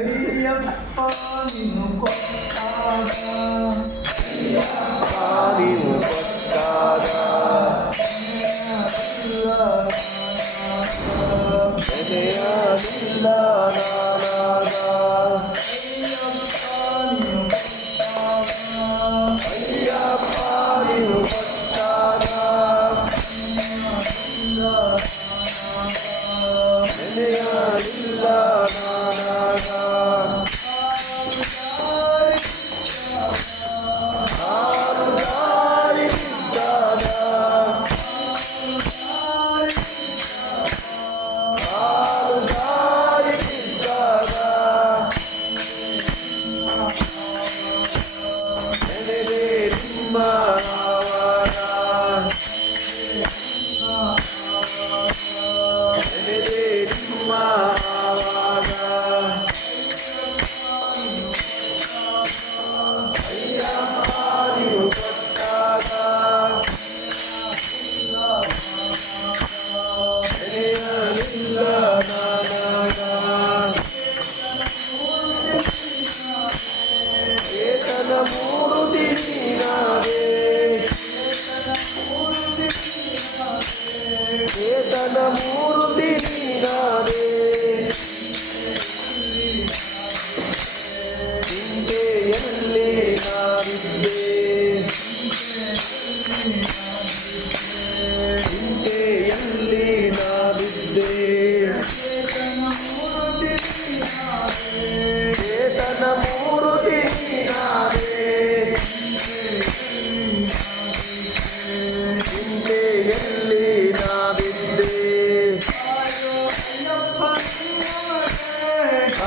అయ్యప్ప నిన్ను కొట్టాగా అయ్యప్ప నిన్ను కొట్టాగా Yeah. Yeah.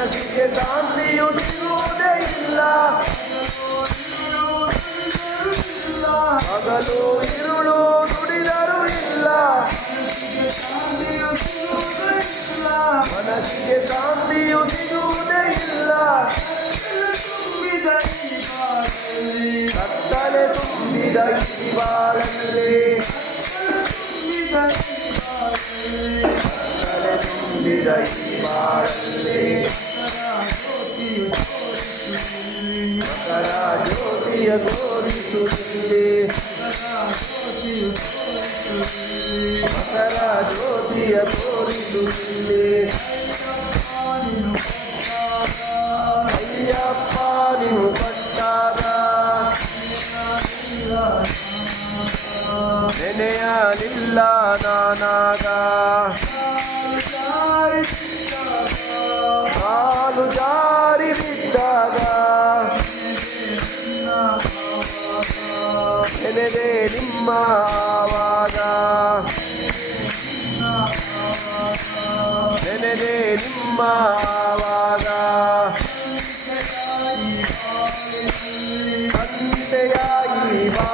ನನಗೆ ಶಾಂತಿಯುತ್ತಿರುವುದೇ ಇಲ್ಲ ಮಗಲು ಇರುಳು ನುಡಿದರೂ ಇಲ್ಲ ಮನಸ್ಸಿಗೆ ಶಾಂತಿಯು ಇಲ್ಲ ಕತ್ತಲೆ ತುಂಬಿದ ಈ ಕತ್ತಲೆ ತುಂಬಿದ ಕರಾ ಜ್ಯೋತಿಯ ತೋರಿಸುತ್ತಿದೆ ಕರ ಜ್ಯೋತಿಯ ತೋರಿಸುತ್ತಿದೆ ಅಯ್ಯಪ್ಪ ನೀನು ಪಟ್ಟಾದ ನೆನೆಯಲಿಲ್ಲ ನಾನಾಗ ಕಾಲು ಜಾ ಎನದೆ ನಿಮ್ಮ ಆವಾಗ ನೆನೆದೆ ನಿಮ್ಮ ಆವಾಗ ಸಂತೆಯಾಗಿ ಬಾ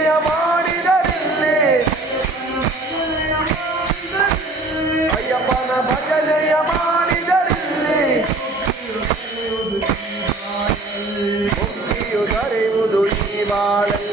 ಅನ್ವಯ ಮಾಡಿದರಿಲ್ಲಿ ಅಯ್ಯಪ್ಪನ ಭಜನೆಯ ಮಾಡಿದರಿಲ್ಲಿ ಮುಕ್ತಿಯು ಕರೆಯುವುದು ಈ ಬಾಳಲ್ಲಿ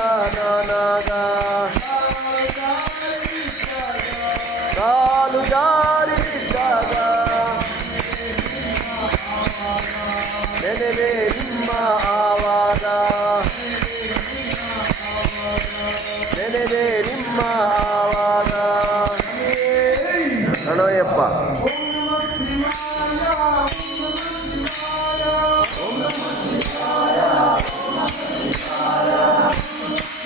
విద్యానాగా కాలు జారి విద్యాగా నెలవే నిమ్మ ఆవాగా నెలవే నిమ్మ ఆవాగా ప్రణయప్ప